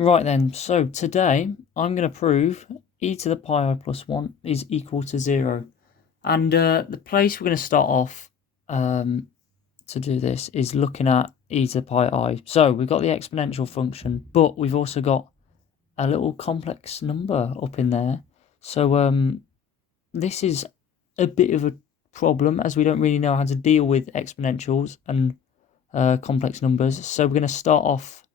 Right then, so today I'm going to prove e to the pi I plus 1 is equal to 0. And the place we're going to start off to do this is looking at e to the pi I. So we've got the exponential function, but we've also got a little complex number up in there. So this is a bit of a problem as we don't really know how to deal with exponentials and complex numbers. So we're going to start off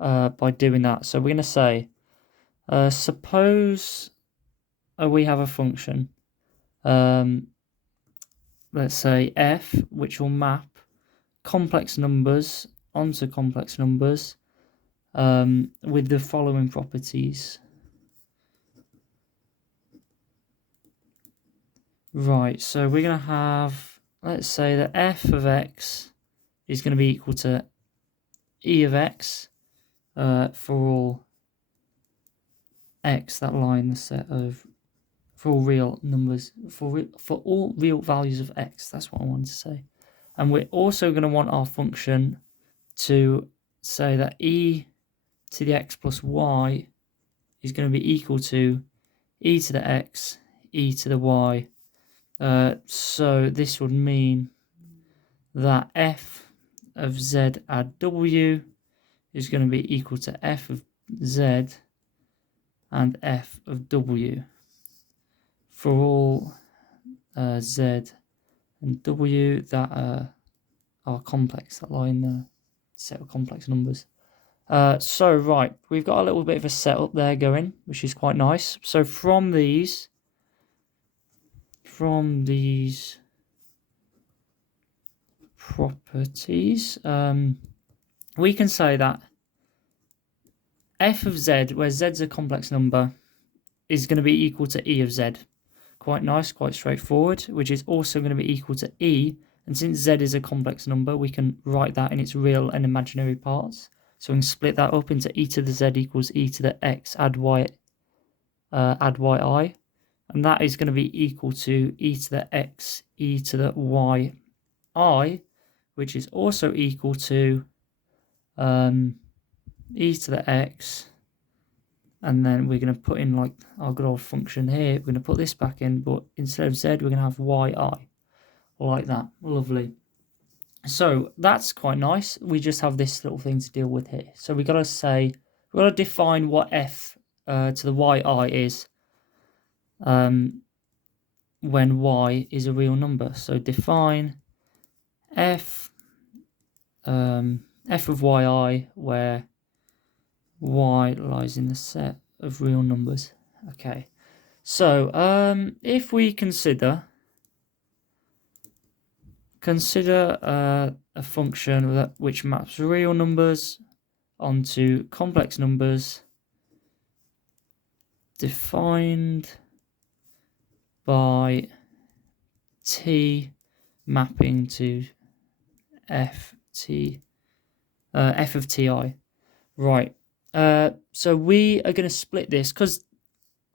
by doing that. So we're going to say, suppose we have a function, let's say f, which will map complex numbers onto complex numbers with the following properties. Right, so we're going to have, let's say that f of x is going to be equal to e of x for all x, that line, the set of, for all real numbers, for all real values of x. That's what I wanted to say. And we're also going to want our function to say that e to the x plus y is going to be equal to e to the x, e to the y. So this would mean that f of z add w is going to be equal to f of z and f of w for all z and w that are complex, that lie in the set of complex numbers. So right, we've got a little bit of a setup there going, which is quite nice. So from these properties, we can say that f of z, where z's a complex number, is going to be equal to e of z. Quite nice, quite straightforward, which is also going to be equal to e. And since z is a complex number, we can write that in its real and imaginary parts. So we can split that up into e to the z equals e to the x add yi, and that is going to be equal to e to the x e to the y I, which is also equal to e to the x, and then we're going to put in like our good old function here. We're going to put this back in, but instead of z, we're going to have yi, like that. Lovely. So that's quite nice. We just have this little thing to deal with here. So we got to say, we've got to define what f to the yi is when y is a real number. So define f of yi where y lies in the set of real numbers. Okay, so if we consider a function which maps real numbers onto complex numbers defined by t mapping to f of ti. Right. So we are going to split this because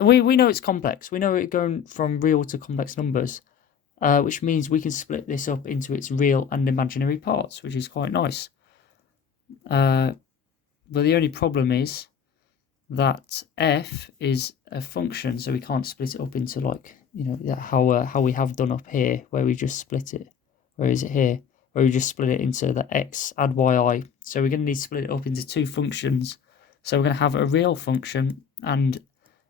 we know it's complex. We know it's going from real to complex numbers, which means we can split this up into its real and imaginary parts, which is quite nice. But the only problem is that f is a function, so we can't split it up into, like, you know, how we have done up here, where we just split it. Where is it here? Where we just split it into the x add yi. So we're going to need to split it up into two functions. So we're going to have a real function and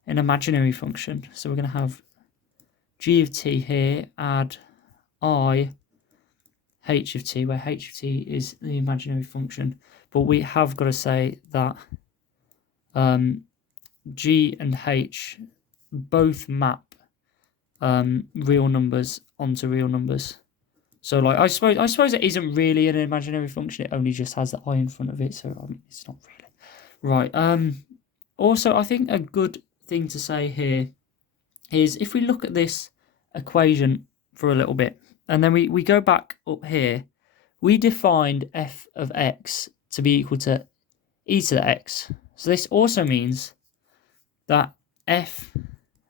an imaginary function. So we're going to have g of t here add I h of t, where h of t is the imaginary function. But we have got to say that g and h both map real numbers onto real numbers. So, like, I suppose it isn't really an imaginary function. It only just has the I in front of it, so it's not really. Right. Also, I think a good thing to say here is if we look at this equation for a little bit, and then we go back up here, we defined f of x to be equal to e to the x. So this also means that f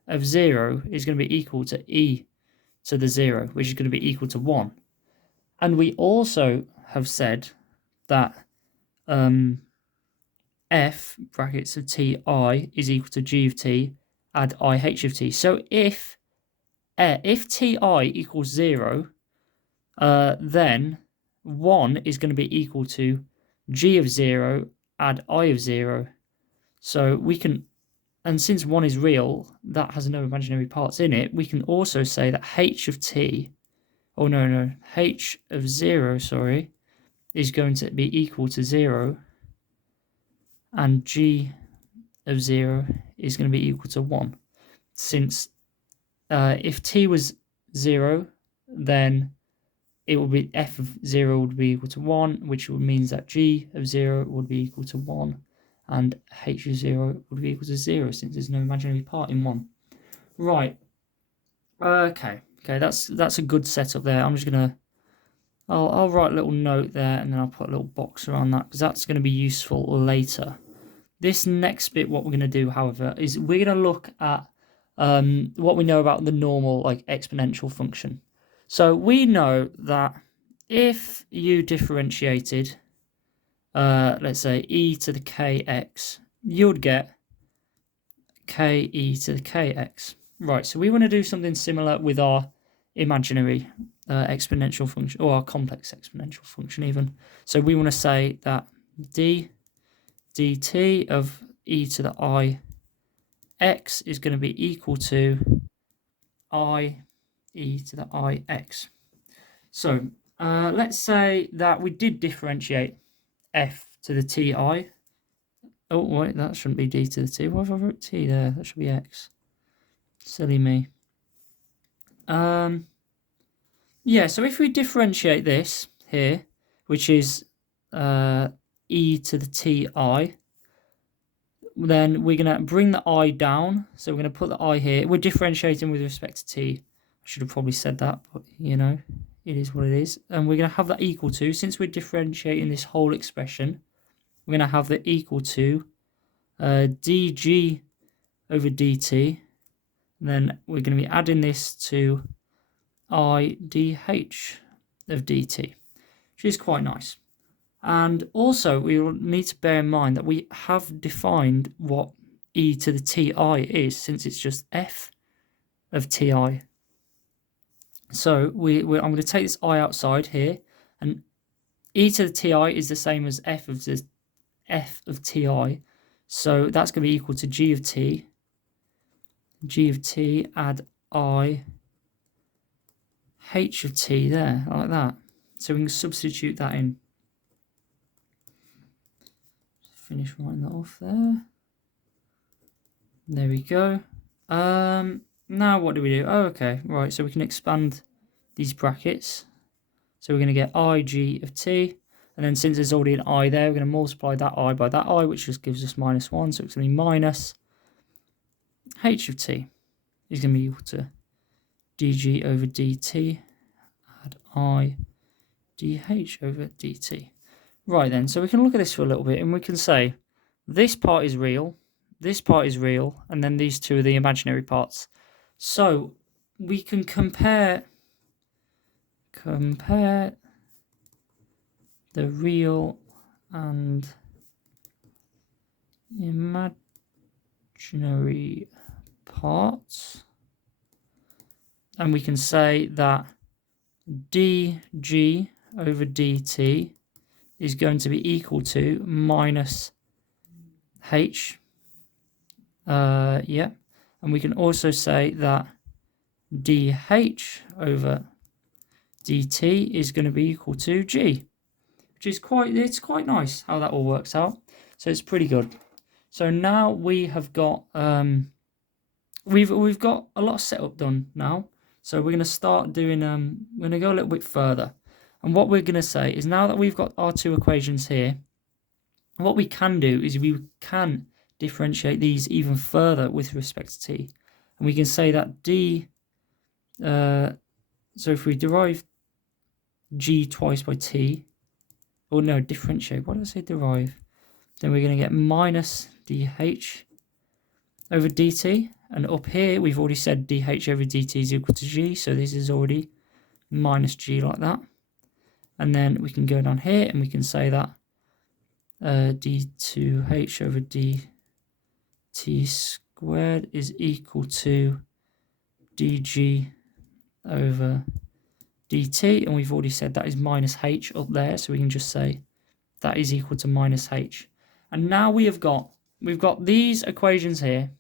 of 0 is going to be equal to e to the 0, which is going to be equal to 1. And we also have said that f brackets of ti is equal to g of t, add ih of t. So if ti equals 0, then 1 is going to be equal to g of 0 add I of 0. So we can, and since 1 is real, that has no imaginary parts in it, we can also say that h of t, h of 0, sorry, is going to be equal to 0, and g of 0 is going to be equal to 1. Since if t was 0, then it would be f of 0 would be equal to 1, which means that g of 0 would be equal to 1, and h of 0 would be equal to 0, since there's no imaginary part in 1. Right. Okay, that's a good setup there. I'm just gonna, I'll write a little note there, and then I'll put a little box around that, because that's going to be useful later. This next bit, what we're going to do, however, is we're going to look at what we know about the normal, like, exponential function. So we know that if you differentiated, let's say, e to the kx, you'd get ke to the kx. Right, so we want to do something similar with our imaginary exponential function, or our complex exponential function even. So we want to say that dt of e to the I x is going to be equal to I e to the ix. So let's say that we did differentiate f to the ti. Oh, wait, that shouldn't be d to the t. Why have I wrote t there? That should be x. Silly me. Yeah, so if we differentiate this here, which is e to the ti, then we're going to bring the I down. So we're going to put the I here. We're differentiating with respect to t. I should have probably said that, but you know, it is what it is. And we're going to have that equal to, since we're differentiating this whole expression, we're going to have that equal to dg over dt. And then we're going to be adding this to I dh of dt, which is quite nice. And also, we will need to bear in mind that we have defined what e to the ti is, since it's just f of ti. So I'm going to take this I outside here, and e to the ti is the same as f of ti. So that's going to be equal to g of t add I h of t there, like that. So we can substitute that in. Finish writing that off there. There we go. Now what do we do? Oh, okay, right, so we can expand these brackets. So we're going to get ig of t, and then since there's already an I there, we're going to multiply that I by that I, which just gives us -1, so it's going to be minus h of t is going to be equal to dg over dt add I dh over dt. Right then, so we can look at this for a little bit, and we can say this part is real, this part is real, and then these two are the imaginary parts. So we can compare the real and imaginary parts, and we can say that dg over dt is going to be equal to minus h. Yeah, and we can also say that dh over dt is going to be equal to g, which is quite nice how that all works out. So it's pretty good. So now we have got we've got a lot of setup done now. So we're going to start doing we're going to go a little bit further. And what we're going to say is, now that we've got our two equations here, what we can do is we can differentiate these even further with respect to t. And we can say that so if we derive g twice by t, or no, differentiate, what did I say, derive? Then we're going to get minus dh over dt. And up here, we've already said dh over dt is equal to g, so this is already minus g like that. And then we can go down here and we can say that d2h over dt squared is equal to dg over dt, and we've already said that is minus h up there, so we can just say that is equal to minus h. And now we've got these equations here,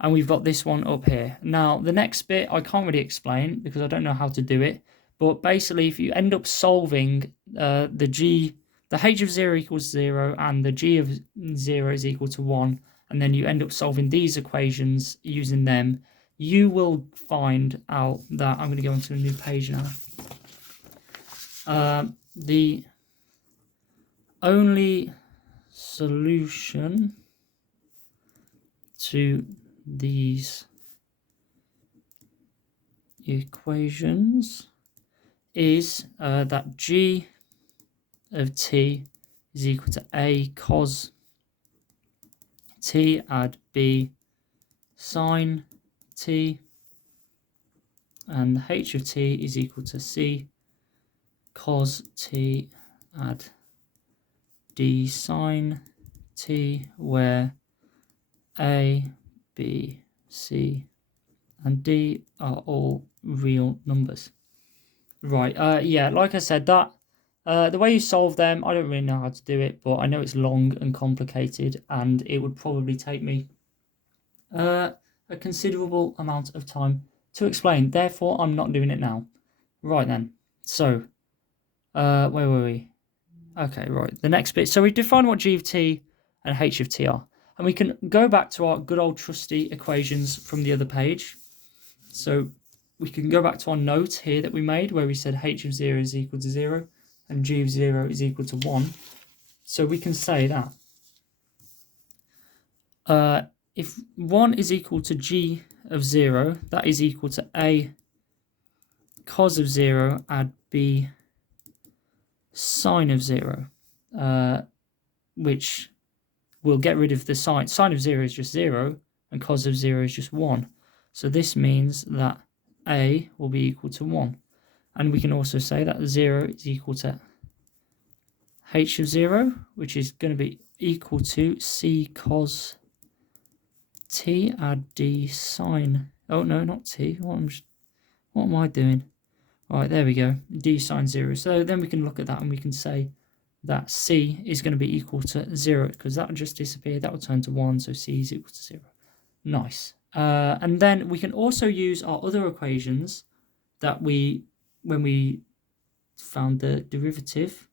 and we've got this one up here. Now the next bit I can't really explain because I don't know how to do it, but basically if you end up solving the h of 0 equals 0 and the g of 0 is equal to 1, and then you end up solving these equations using them, you will find out that, I'm going to go onto a new page now, the only solution to these equations is that g of t is equal to a cos t add b sine t, and h of t is equal to c cos t add d sine t, where a, b, c, and d are all real numbers. Right, yeah, like I said, that the way you solve them, I don't really know how to do it, but I know it's long and complicated, and it would probably take me a considerable amount of time to explain. Therefore, I'm not doing it now. Right then, so where were we? Okay, right, the next bit. So we define what g of t and h of t are, and we can go back to our good old trusty equations from the other page. So we can go back to our note here that we made where we said h of 0 is equal to 0 and g of 0 is equal to 1. So we can say that if 1 is equal to g of 0, that is equal to a cos of 0 add b sine of 0, which will get rid of the sine. Sine of 0 is just 0 and cos of 0 is just 1. So this means that a will be equal to 1. And we can also say that 0 is equal to h of 0, which is going to be equal to c cos t add d sine. Oh no, not t. What am I doing? Right, there we go. D sine 0. So then we can look at that and we can say that c is going to be equal to 0 because that will just disappear. That will turn to 1. So c is equal to 0. Nice. And then we can also use our other equations that when we found the derivative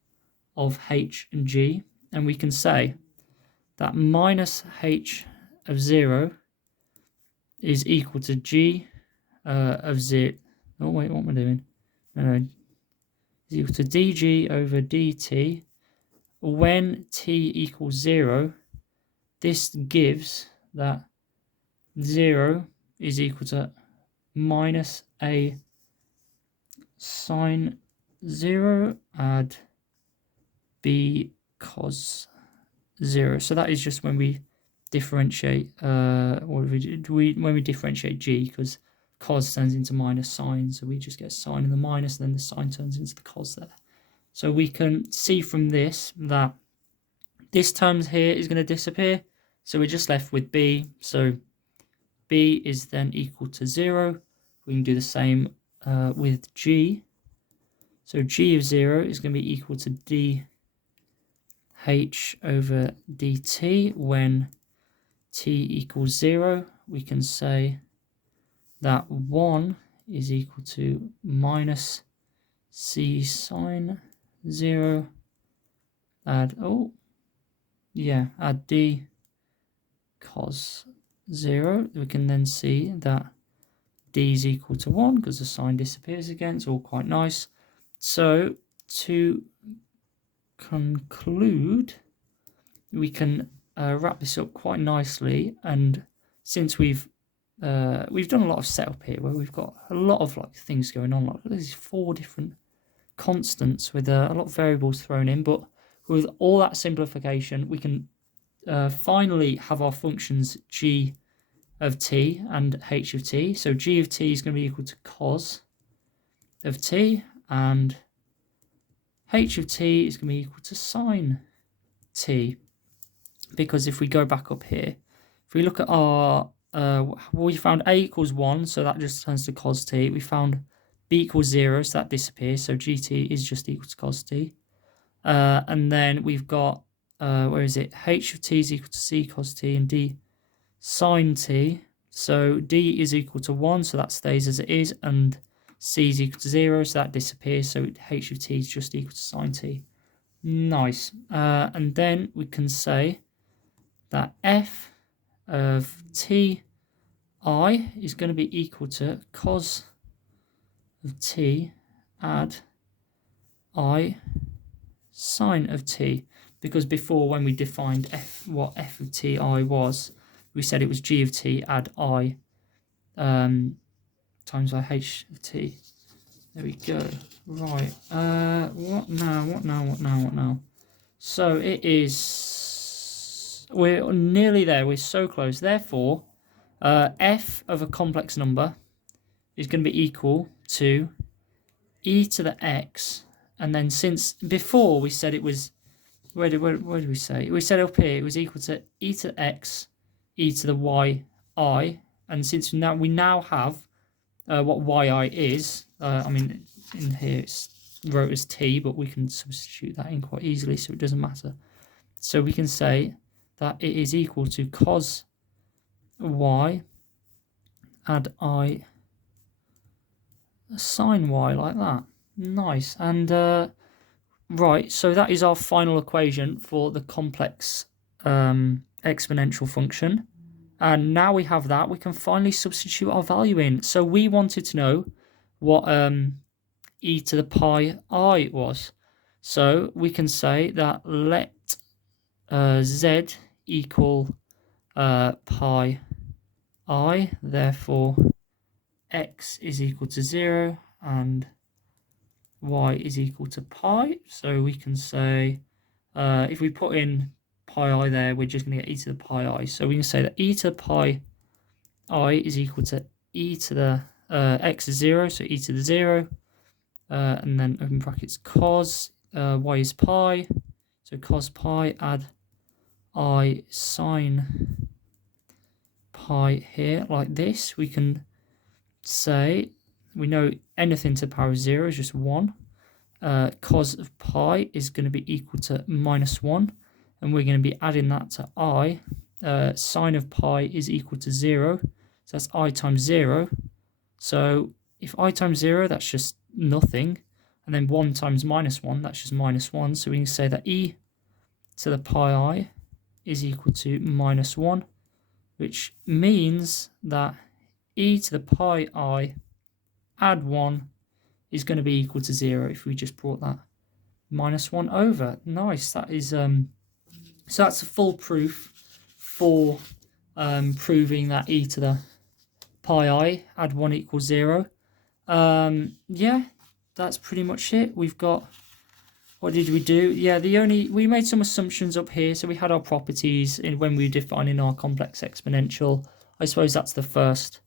of h and g, and we can say that minus h of 0 is equal to g of 0. Oh wait, what am I doing? No, is equal to dg over dt when t equals 0. This gives that 0 is equal to minus a sine 0 add b cos 0. So that is just when we differentiate when we differentiate g, because cos turns into minus sine, so we just get sine in the minus, and then the sine turns into the cos there. So we can see from this that this term here is going to disappear, so we're just left with b. So b is then equal to 0. We can do the same with g. So g of 0 is going to be equal to dh over dt when t equals 0. We can say that 1 is equal to minus c sine 0 add d cos 0. We can then see that d is equal to 1 because the sign disappears again. It's all quite nice. So to conclude, we can wrap this up quite nicely. And since we've done a lot of setup here, where we've got a lot of things going on, like there's 4 different constants with a lot of variables thrown in, but with all that simplification, we can finally have our functions g of t and h of t. So g of t is going to be equal to cos of t, and h of t is going to be equal to sine t, because if we go back up here, if we look at our, we found a equals 1, so that just turns to cos t. We found b equals 0, so that disappears, so gt is just equal to cos t. And then we've got, where is it? H of t is equal to c cos t and d sine t. So d is equal to 1, so that stays as it is, and c is equal to 0, so that disappears, so h of t is just equal to sine t. Nice. And then we can say that f of ti is going to be equal to cos of t add I sine of t, because before when we defined what f of ti was, we said it was g of t add I times by h of t. There we go. Right. What now? So it is, we're nearly there. We're so close. Therefore, f of a complex number is going to be equal to e to the x, and then since before we said it was, where did we say? We said up here it was equal to e to the x, e to the y I, and since we now have what yi is, I mean in here it's wrote as t, but we can substitute that in quite easily, so it doesn't matter. So we can say that it is equal to cos y add I sine y, like that. Nice. And right, so that is our final equation for the complex exponential function. And now we have that, we can finally substitute our value in. So we wanted to know what e to the pi I was. So we can say that let z equal pi I, therefore x is equal to 0 and y is equal to pi. So we can say, if we put in pi I there, we're just going to get e to the pi I. So we can say that e to the pi I is equal to e to the x is 0, so e to the 0, and then open brackets cos y is pi, so cos pi add I sine pi here, like this. We can say, we know anything to the power of 0 is just 1. Cos of pi is going to be equal to -1, and we're going to be adding that to I. Sine of pi is equal to 0, so that's I times 0. So if I times 0, that's just nothing, and then 1 times -1, that's just -1. So we can say that e to the pi I is equal to -1, which means that e to the pi I add 1 is going to be equal to 0 if we just brought that -1 over. Nice. That is so that's a full proof for proving that e to the pi I add 1 equals 0. Yeah, that's pretty much it. We've got, what did we do? Yeah, we made some assumptions up here. So we had our properties when we were defining our complex exponential. I suppose that's the first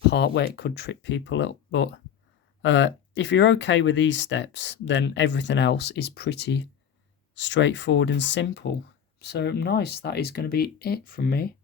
part where it could trip people up, but if you're okay with these steps, then everything else is pretty straightforward and simple. So nice, that is going to be it from me.